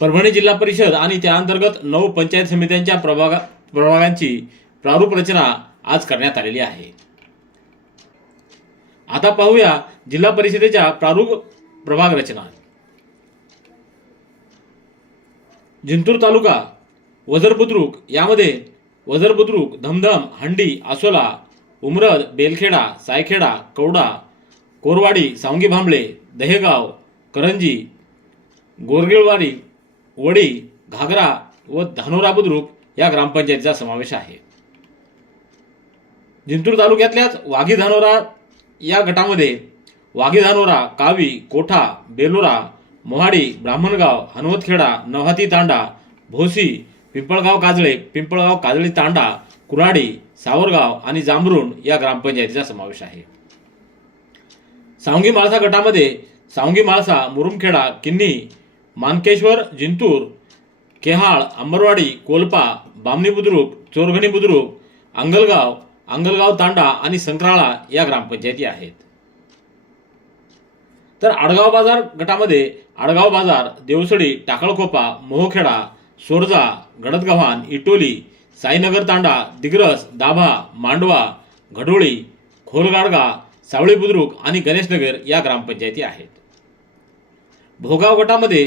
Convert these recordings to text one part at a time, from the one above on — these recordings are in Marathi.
परभणी जिल्हा परिषद आणि त्या अंतर्गत नऊ पंचायत समित्यांच्या प्रभागा प्रभागांची प्रारूप रचना आज करण्यात आलेली आहे. आता पाहूया जिल्हा परिषदेच्या प्रारूप प्रभाग रचना. जिंतूर तालुका वजर बुद्रुक यामध्ये वजर बुद्रुक धमधम हंडी आसोला उमरद बेलखेडा सायखेडा कवडा कोरवाडी सावंगी भांबळे दहेगाव करंजी गोरगेळवाडी वडी घागरा व धानोरा बुद्रुक या ग्रामपंचायतीचा समावेश आहे. जिंतूर तालुक्यातल्याच वाघी धानोरा या गटामध्ये वाघी धानोरा कावी कोठा बेलोरा मोहाडी ब्राह्मणगाव हनुवतखेडा नवहाती तांडा भोसी पिंपळगाव काजळे पिंपळगाव काजळी तांडा कुराडी सावरगाव आणि जांभरुण या ग्रामपंचायतीचा समावेश आहे. सावंगी माळसा गटामध्ये सावंगी माळसा मुरुमखेडा किन्नी मानकेश्वर जिंतूर केहाळ अंबरवाडी कोलपा बामणी बुद्रुक चोरघणी बुद्रुक अंगलगाव अंगलगाव तांडा आणि संक्राळा या ग्रामपंचायती आहेत. तर आडगाव बाजार गटामध्ये आडगाव बाजार देवसडी टाकळखोपा मोहखेडा सोरजा गडदगव्हाण इटोली साईनगर तांडा दिग्रस दाभा मांडवा घडोळी खोलगाडगा सावळी बुद्रुक आणि गणेशनगर या ग्रामपंचायती आहेत. भोगाव गटामध्ये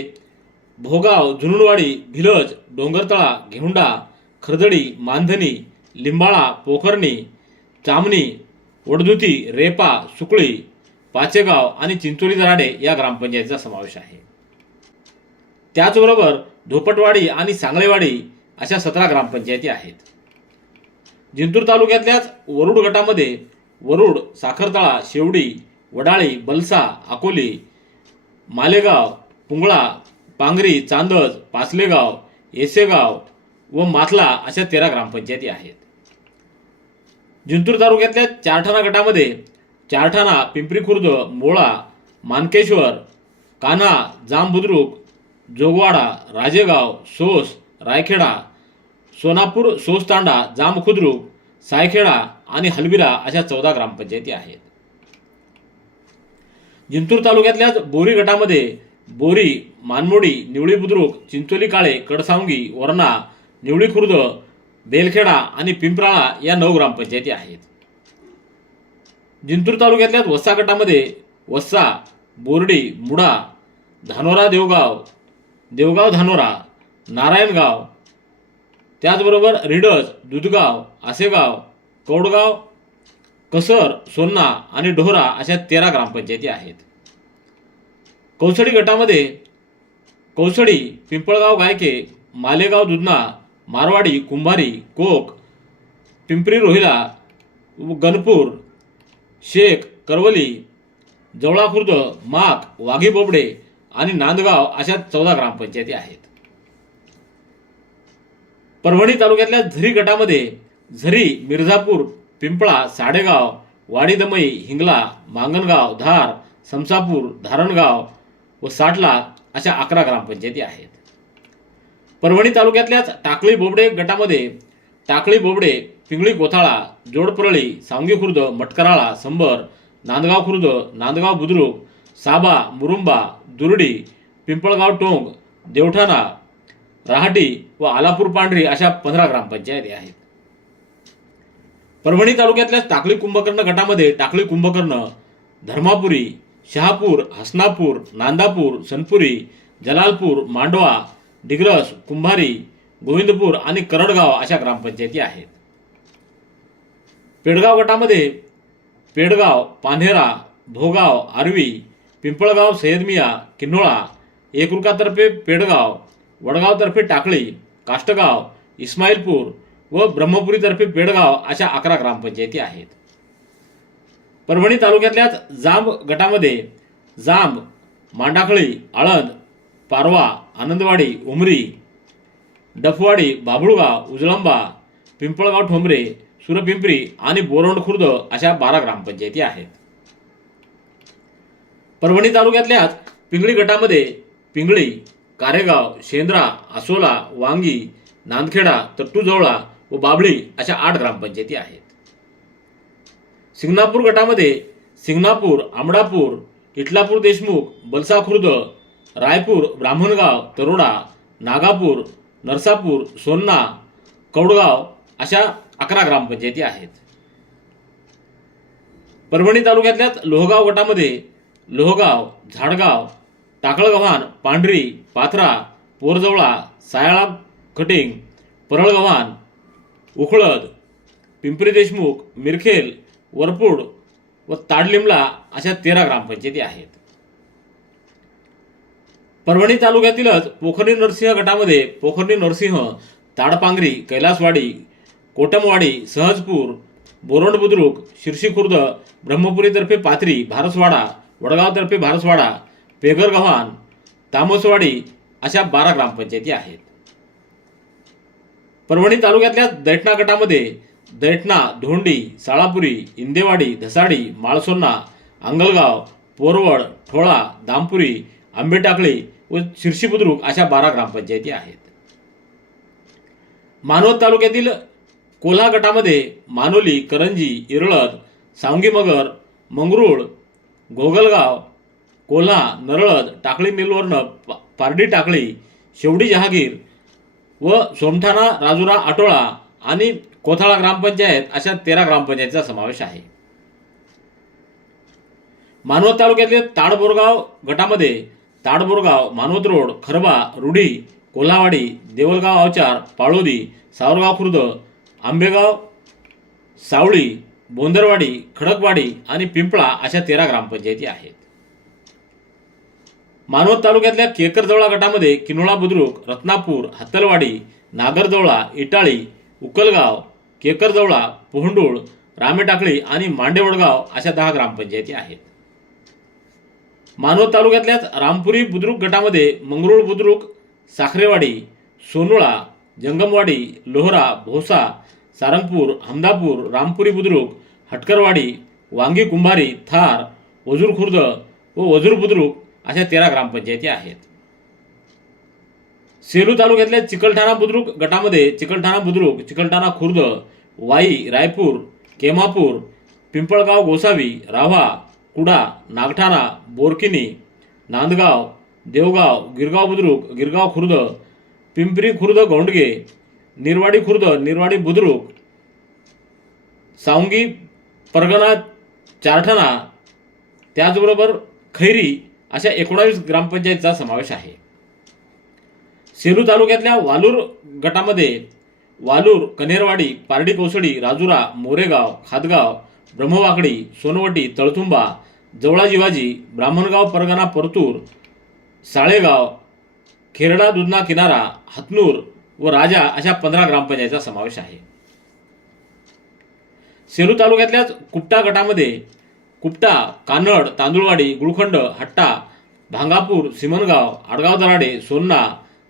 भोगाव जुनुणवाडी भिलज डोंगरतळा घेंडा खरदडी मानधनी लिंबाळा पोखरणी चामणी वडदुती रेपा सुकळी पाचेगाव आणि चिंचोली दराडे या ग्रामपंचायतीचा समावेश आहे. त्याचबरोबर धोपटवाडी आणि सांगळेवाडी अशा सतरा ग्रामपंचायती आहेत. जिंतूर तालुक्यातल्याच वरुड गटामध्ये वरुड साखरतळा शेवडी वडाळी बलसा अकोली मालेगाव पुंगळा पांगरी चांदज पाचलेगाव येसेगाव व माथला अशा तेरा ग्रामपंचायती आहेत. जिंतूर तालुक्यातल्या चारठाणा गटामध्ये चारठाणा पिंपरी खुर्द मोळा मानकेश्वर कान्हा जांबुद्रुक जोगवाडा राजेगाव सोस रायखेडा सोनापूर सोसतांडा जामखुद्रुक सायखेडा आणि हलबिरा अशा चौदा ग्रामपंचायती आहेत. जिंतूर तालुक्यातल्याच बोरी गटामध्ये बोरी मानमोडी निवळी बुद्रुक चिंचोली काळे कडसावंगी वरणा निवळी खुर्द बेलखेडा आणि पिंपराळा या नऊ ग्रामपंचायती आहेत. जिंतूर तालुक्यातल्याच वस्सा गटामध्ये वस्सा बोर्डी मुडा धानोरा देवगाव देवगाव धानोरा नारायणगाव त्याचबरोबर रिडज दुधगाव आसेगाव कौडगाव कसर सोन्ना आणि डोहरा अशा तेरा ग्रामपंचायती आहेत. कौसडी गटामध्ये कौसडी पिंपळगाव गायके मालेगाव दुधना मारवाडी कुंभारी कोक पिंपरी रोहिला गणपूर शेख करवली जवळा खुर्द माक वाघी बोबडे आणि नांदगाव अशा चौदा ग्रामपंचायती आहेत. परभणी तालुक्यातल्या झरी गटामध्ये झरी मिर्झापूर पिंपळा साडेगाव वाडीदमई हिंगला मांगणगाव धार समसापूर धारणगाव व साटला अशा अकरा ग्रामपंचायती आहेत. परभणी तालुक्यातल्याच टाकळी बोबडे गटामध्ये टाकळी बोबडे पिंगळी कोथाळा जोडपरळी सांगी खुर्द मटकराळा संबर नांदगाव खुर्द नांदगाव बुद्रुक साबा मुरुंबा दुर्डी पिंपळगाव टोंग देवठाणा रहाटी व आलापूर पांढरी अशा पंधरा ग्रामपंचायती आहेत. परभणी तालुक्यातल्या टाकळी कुंभकर्ण गटामध्ये टाकळी कुंभकर्ण धर्मापुरी शहापूर हसनापूर नांदापूर सनपुरी जलालपूर मांडवा डिग्रस कुंभारी गोविंदपूर आणि करडगाव अशा ग्रामपंचायती आहेत. पेडगाव गटामध्ये पेडगाव पान्हेरा भोगाव आर्वी पिंपळगाव सय्यदमिया किन्नोळा एकरुकातर्फे पेडगाव वडगावतर्फे टाकळी काष्टगाव इस्माईलपूर व ब्रह्मपुरीतर्फे पेडगाव अशा अकरा ग्रामपंचायती आहेत. परभणी तालुक्यातल्याच जांब गटामध्ये जांब मांडाखळी आळंद पारवा आनंदवाडी उमरी डफवाडी बाबुळगाव उजळंबा पिंपळगाव ठोंबरे सुरपिंपरी आणि बोरंड खुर्द अशा बारा ग्रामपंचायती आहेत. परभणी तालुक्यातल्याच पिंगळी गटामध्ये पिंगळी कारेगाव शेंद्रा आसोला वांगी नांदखेडा तट्टूजवळा व बाबळी अशा आठ ग्रामपंचायती आहेत. सिंगणापूर गटामध्ये सिंगणापूर आमडापूर इटलापूर देशमुख बलसा खुर्द रायपूर ब्राह्मणगाव तरोडा नागापूर नरसापूर सोन्ना कौडगाव अशा अकरा ग्रामपंचायती आहेत. परभणी तालुक्यातल्याच लोहगाव गटामध्ये लोहगाव झाडगाव टाकळगव्हाण पांढरी पाथरा पोरजवळा सायाळा कटिंग परळगव्हाण उखळद पिंपरी देशमुख मिरखेल वरपूड व ताडलिमला अशा तेरा ग्रामपंचायती आहेत. परभणी तालुक्यातीलच पोखर्णी नरसिंह गटामध्ये पोखर्णी नरसिंह ताडपांगरी कैलासवाडी कोटमवाडी सहजपूर बोरंड बुद्रुक शिर्शी खुर्द ब्रह्मपुरीतर्फे पाथरी भारसवाडा वडगावतर्फे भारसवाडा पेघर गव्हाण तामसवाडी अशा बारा ग्रामपंचायती आहेत. परभणी तालुक्यातल्या दैठणा गटामध्ये दैठणा धोंडी साळापुरी इंदेवाडी धसाडी माळसोन्ना अंगलगाव पोरवड ठोळा दामपुरी आंबेटाकळी व शिरशी बुद्रुक अशा बारा ग्रामपंचायती आहेत. मानवत तालुक्यातील कोल्हा गटामध्ये मानोली करंजी इरळद सांगीमगर मंगरुळ गोगलगाव कोल्हा नरळद टाकळी निलवर्ण पा- पारडी टाकळी शेवडी जहागीर व सोमठाणा राजुरा आटोळा आणि कोथाळा ग्रामपंचायत अशा तेरा ग्रामपंचायतीचा समावेश आहे. मानवत तालुक्यातले ताडबोरगाव गटामध्ये ताडबोरगाव मानवत रोड खरबा रुढी कोल्हावाडी देवलगाव अवचार पाळोदी सावरगाव खुर्द आंबेगाव सावळी बोंदरवाडी खडकवाडी आणि पिंपळा अशा तेरा ग्रामपंचायती आहेत. मानवत तालुक्यातल्या केकरजवळा गटामध्ये किनोळा बुद्रुक रत्नापूर हत्तलवाडी नागरजवळा इटाळी उकलगाव केकरजवळा पोहंडूळ रामेटाकळी आणि मांडेवडगाव अशा दहा ग्रामपंचायती आहेत. मानवत तालुक्यातल्याच रामपुरी बुद्रुक गटामध्ये मंगरुळ बुद्रुक साखरेवाडी सोनुळा जंगमवाडी लोहरा भोसा सारंगपूर हमदापूर रामपुरी बुद्रुक हटकरवाडी वांगी कुंभारी थार वजूर खुर्द व वजूर बुद्रुक अशा तेरा ग्रामपंचायती आहेत. सेलू तालुक्यातल्या चिकलठाणा बुद्रुक गटामध्ये चिकलठाणा बुद्रुक चिकलठाणा खुर्द वाई रायपूर केमापूर पिंपळगाव गोसावी राव्हा कुडा नागठाणा बोरकिनी नांदगाव देवगाव गिरगाव बुद्रुक गिरगाव खुर्द पिंपरी खुर्द गोंडगे निरवाडी खुर्द निर्वाडी बुद्रुक सावंगी परगणा चारठाणा त्याचबरोबर खैरी अशा एकोणावीस ग्रामपंचायतीचा समावेश आहे. सेलू तालुक्यातल्या वालूर गटामध्ये वालूर कनेरवाडी पारडी कोसडी राजुरा मोरेगाव खादगाव ब्रह्मवाकडी सोनवटी तळतुंबा जवळाजीवाजी ब्राह्मणगाव परगणा परतूर साळेगाव खेरडा दुधना किनारा हतनूर व राजा अशा पंधरा ग्रामपंचायतीचा समावेश आहे. सेलू तालुक्यातल्याच कुपटा गटामध्ये कुपटा कानड तांदुळवाडी गुळखंड हट्टा भांगापूर सिमनगाव आडगाव दराडे सोन्ना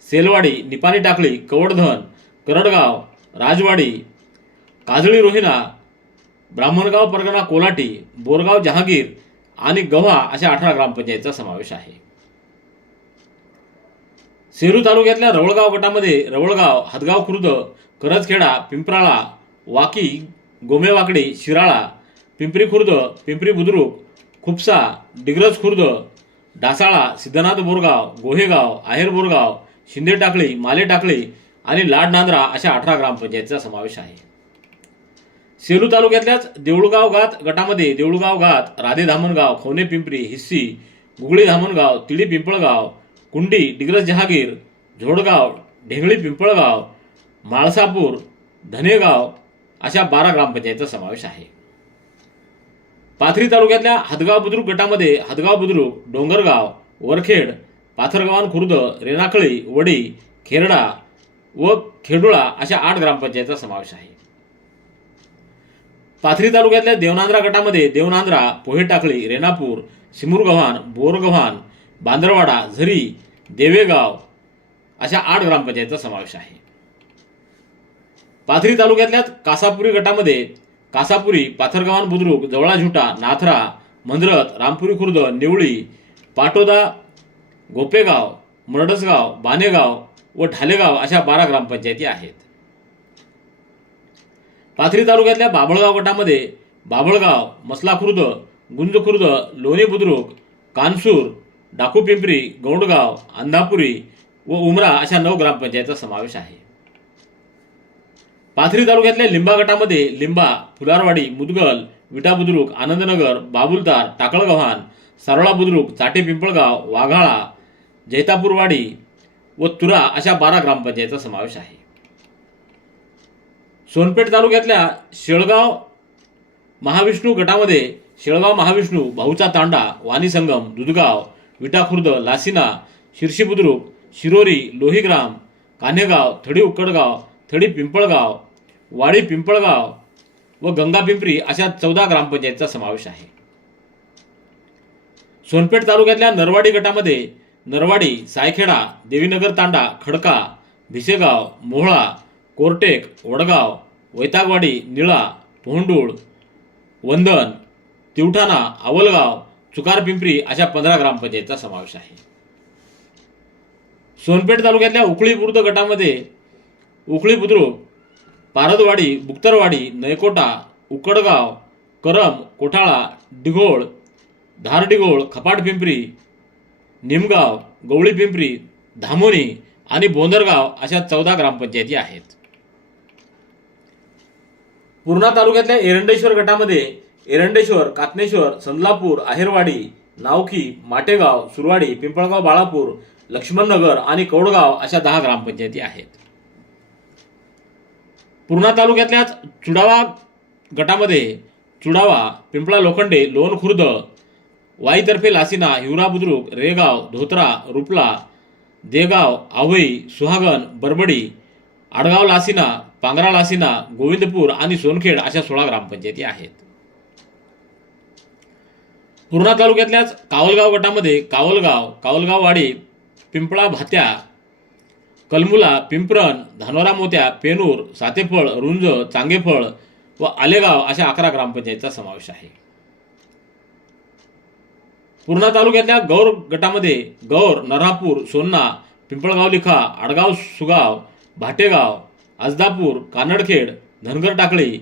सेलवाडी निपाणी टाकळी कवडधन करडगाव राजवाडी काजळी रोहिणा ब्राह्मणगाव परगणा कोलाटी बोरगाव जहागीर आणि गव्हा अशा अठरा ग्रामपंचायतीचा समावेश आहे. सेरू तालुक्यातल्या रवळगाव गटामध्ये रवळगाव हदगाव खुर्द करजखेडा पिंपराळा वाकी गोमेवाकडी शिराळा पिंपरी खुर्द पिंपरी बुद्रुक खुपसा डिग्रज खुर्द डासाळा सिद्धनाथ बोरगाव गोहेगाव आहेर बोरगाव शिंदे टाकळी माले टाकळी आणि लाड नांद्रा अशा अठरा ग्रामपंचायतीचा समावेश आहे. सेलू तालुक्यातल्याच देऊळगाव घात गटामध्ये देऊळगाव घात राधे धामणगाव खवणे पिंपरी हिस्सी गुगळी धामणगाव तिळी पिंपळगाव कुंडी डिग्रज जहागीर झोडगाव ढेंगळी पिंपळगाव माळसापूर धनेगाव अशा बारा ग्रामपंचायतीचा समावेश आहे. पाथरी तालुक्यातल्या हदगाव बुद्रुक गटामध्ये हदगाव बुद्रुक डोंगरगाव वरखेड पाथरगवान खुर्द रेणाखळी वडी खेरडा व खेडुळा अशा आठ ग्रामपंचायतीचा समावेश आहे. पाथरी तालुक्यातल्या देवनांद्रा गटामध्ये देवनांद्रा पोहे टाकळी रेणापूर सिमुरगव्हाण बोरगव्हाण बांदरवाडा झरी देवेगाव अशा आठ ग्रामपंचायतीचा समावेश आहे. पाथरी तालुक्यातल्या कासापुरी गटामध्ये कासापुरी पाथरगावान बुद्रुक जवळा झुटा नाथरा मंद्रत रामपुरी खुर्द निवळी पाटोदा गोपेगाव मरडसगाव बानेगाव व ढालेगाव अशा बारा ग्रामपंचायती आहेत. पाथरी तालुक्यातल्या बाभळगाव गटामध्ये बाभळगाव मसलाखुर्द गुंजखुर्द लोणी बुद्रुक कानसूर डाकू पिंपरी गौडगाव अंधापुरी व उमरा अशा नऊ ग्रामपंचायतचा समावेश आहे. पाथरी तालुक्यातल्या लिंबा गटामध्ये लिंबा फुलारवाडी मुदगल विटा बुद्रुक आनंदनगर बाबुलदार टाकळगव्हाण सारोळा बुद्रुक चाटे पिंपळगाव वाघाळा जैतापूरवाडी व तुरा अशा बारा ग्रामपंचायतीचा समावेश आहे. सोनपेठ तालुक्यातल्या शेळगाव महाविष्णू गटामध्ये शेळगाव महाविष्णू भाऊचा तांडा वाणी संगम दुधगाव विटा खुर्द लासिना शिर्शी बुद्रुक शिरोरी लोहीग्राम कान्हेगाव थडी उक्कडगाव थडी पिंपळगाव वाडी पिंपळगाव व गंगा पिंपरी अशा चौदा ग्रामपंचायतीचा समावेश आहे. सोनपेठ तालुक्यातल्या नरवाडी गटामध्ये नरवाडी सायखेडा देवीनगर तांडा खडका भिसेगाव मोहळा कोरटेक वडगाव वैतागवाडी निळा पोहंडूळ वंदन तिवठाणा आवलगाव चुकार पिंपरी अशा पंधरा ग्रामपंचायतचा समावेश आहे. सोनपेठ तालुक्यातल्या उकळी बुर्द गटामध्ये उकळी बुद्रुक पारदवाडी बुक्तरवाडी नयकोटा उकडगाव करम कोठाळा डिघोळ धारडिघोळ खपाट पिंपरी निमगाव गवळी पिंपरी धामोनी आणि बोंदरगाव अशा चौदा ग्रामपंचायती आहेत. पूर्णा तालुक्यातल्या एरंडेश्वर गटामध्ये एरंडेश्वर कातनेश्वर संदलापूर आहेरवाडी नावकी माटेगाव सुरवाडी पिंपळगाव बाळापूर लक्ष्मणनगर आणि कौडगाव अशा दहा ग्रामपंचायती आहेत. पूर्णा तालुक्यातल्याच चुडावा गटामध्ये चुडावा पिंपळा लोखंडे लोण खुर्द वाईतर्फे लासिना हिवरा बुद्रुक रेगाव धोत्रा रुपला देगाव आवई सुहागन बरबडी आडगाव लासिना पांगरा लासिना गोविंदपूर आणि सोनखेड अशा सोळा ग्रामपंचायती आहेत. पूर्णा तालुक्यातल्याच कावलगाव गटामध्ये कावलगाव कावलगाववाडी पिंपळा भात्या कलमुला पिंपरण धानोरा मोत्या पेनूर सातेफळ रुंज चांगेफळ व आलेगाव अशा अकरा ग्रामपंचायतीचा समावेश आहे. पूर्णा तालुक्यातल्या गौर गटामध्ये गौर नरापूर सोन्ना पिंपळगाव लिखा आडगाव सुगाव भाटेगाव आजदापूर कानडखेड धनगर टाकळी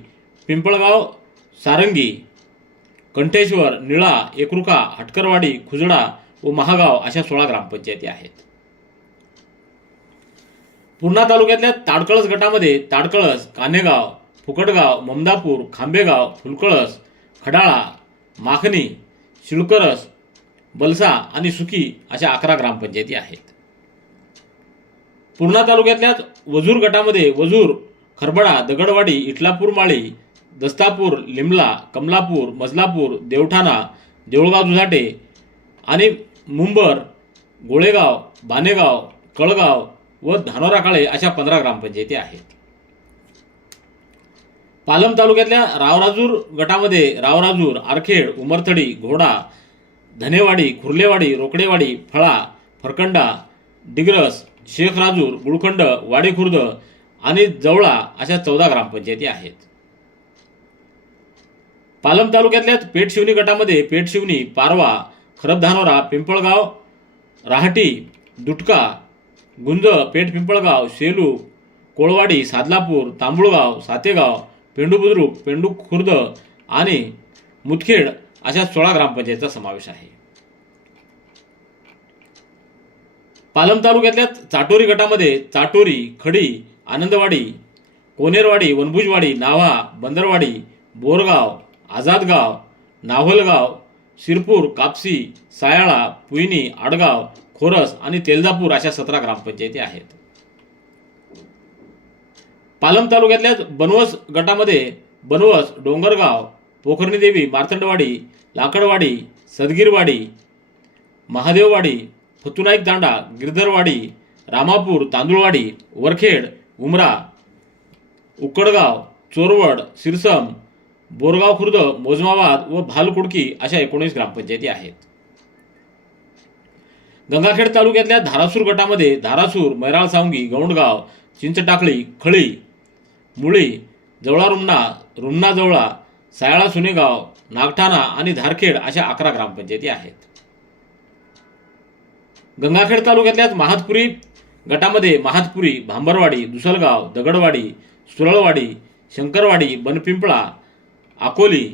पिंपळगाव सारंगी कंठेश्वर निळा एकरुका हटकरवाडी खुजडा व महागाव अशा सोळा ग्रामपंचायती आहेत. पूर्णा तालुक्यातल्या ताडकळस गटामध्ये ताडकळस कानेगाव फुकटगाव ममदापूर खांबेगाव फुलकळस खडाळा माखणी शिळकरस बलसा आणि सुकी अशा अकरा ग्रामपंचायती आहेत. पूर्णा तालुक्यातल्याच वजूर गटामध्ये वजूर खरबडा दगडवाडी इटलापूर माळी दस्तापूर लिमला कमलापूर मजलापूर देवठाणा देऊळगाव दुधाटे आणि मुंबर गोळेगाव बानेगाव कळगाव व धानोरा काळे अशा पंधरा ग्रामपंचायती आहेत. पालम तालुक्यातल्या रावराजूर गटामध्ये रावराजूर आरखेड उमरथडी घोडा धनेवाडी खुर्लेवाडी रोकडेवाडी फळा फरकंडा डिग्रस शेखराजूर गुळखंड वाडीखुर्द आणि जवळा अशा चौदा ग्रामपंचायती आहेत. पालम तालुक्यातल्या पेठशिवनी गटामध्ये पेठशिवनी पारवा खरबधानोरा पिंपळगाव राहटी दुटका गुंज पेठ पिंपळगाव सेलू कोळवाडी सादलापूर तांबुळगाव सातेगाव पेंडू बुद्रुक पेंडू खुर्द आणि मुदखेड अशा सोळा ग्रामपंचायतचा समावेश आहे. पालम तालुक्यातल्या चाटोरी गटामध्ये चाटोरी खडी आनंदवाडी कोनेरवाडी वनभुजवाडी नाव्हा बंदरवाडी बोरगाव आझादगाव नाव्हलगाव शिरपूर कापसी सायाळा पुईनी आडगाव खोरस आणि तेलजापूर अशा सतरा ग्रामपंचायती आहेत. पालम तालुक्यातल्या बनवस गटामध्ये बनवस डोंगरगाव पोखर्णीदेवी मार्तंडवाडी लाकडवाडी सदगीरवाडी महादेववाडी फतुनाईक दांडा गिरधरवाडी रामापूर तांदुळवाडी वरखेड उमरा उकडगाव चोरवड सिरसम बोरगाव खुर्द मोजमाबाद व भालकुडकी अशा एकोणीस ग्रामपंचायती आहेत. गंगाखेड तालुक्यातल्या धारासूर गटामध्ये धारासूर मैराळ सावंगी गौंडगाव चिंचटाकळी खळी मुळी जवळा रुमणा रुमणा जवळा सायाळा सुनेगाव नागठाणा आणि धारखेड अशा अकरा ग्रामपंचायती आहेत. गंगाखेड तालुक्यातल्याच महातपुरी गटामध्ये महातपुरी भांबरवाडी दुसलगाव दगडवाडी सुरळवाडी शंकरवाडी बनपिंपळा अकोली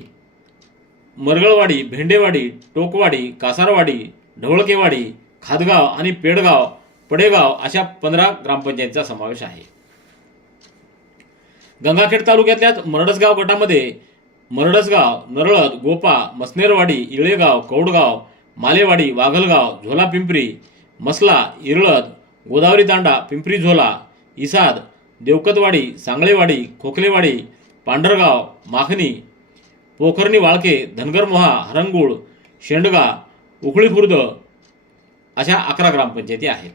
मरगळवाडी भेंडेवाडी टोकवाडी कासारवाडी ढवळकेवाडी खादगाव आणि पेडगाव पडेगाव अशा पंधरा ग्रामपंचायतीचा समावेश आहे. गंगाखेड तालुक्यातल्याच मरडसगाव गटामध्ये मरडसगाव नरळद गोपा मसनेरवाडी इळेगाव कौडगाव मालेवाडी वाघलगाव झोला पिंपरी मसला इरळद गोदावरी तांडा पिंपरी झोला इसाद देवकतवाडी सांगळेवाडी खोकलेवाडी पांढरगाव माखणी पोखर्णी वाळके धनगरमोहा हरंगुळ शेंडगा उखळी खुर्द अशा अकरा ग्रामपंचायती आहेत.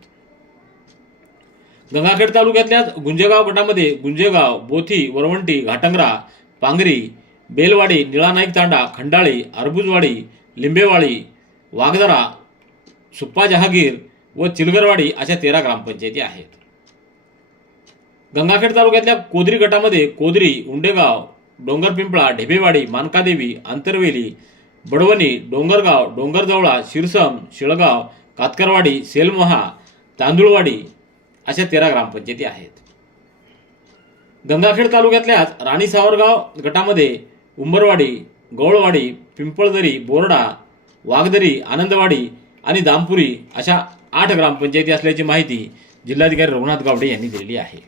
गंगाखेड तालुक्यातल्याच गुंजेगाव गटामध्ये गुंजेगाव बोथी वरवंटी घाटंगरा पांगरी बेलवाडी निळानाईक तांडा खंडाळी अरबुजवाडी लिंबेवाडी वाघदरा सुप्पा जहागीर व चिलगरवाडी अशा तेरा ग्रामपंचायती आहेत. गंगाखेड तालुक्यातल्या कोदरी गटामध्ये कोदरी उंडेगाव डोंगरपिंपळा ढेबेवाडी मानकादेवी आंतरवेली बडवणी डोंगरगाव डोंगरजवळा शिरसम शिळगाव कातकरवाडी सेलमहा तांदुळवाडी अशा तेरा ग्रामपंचायती आहेत. गंगाखेड तालुक्यातल्याच राणी सावरगाव गटामध्ये उंबरवाडी गौळवाडी पिंपळदरी बोर्डा वाघदरी आनंदवाडी आणि दामपुरी अशा आठ ग्रामपंचायती असल्याची माहिती जिल्हाधिकारी रघुनाथ गावडे यांनी दिलेली आहे.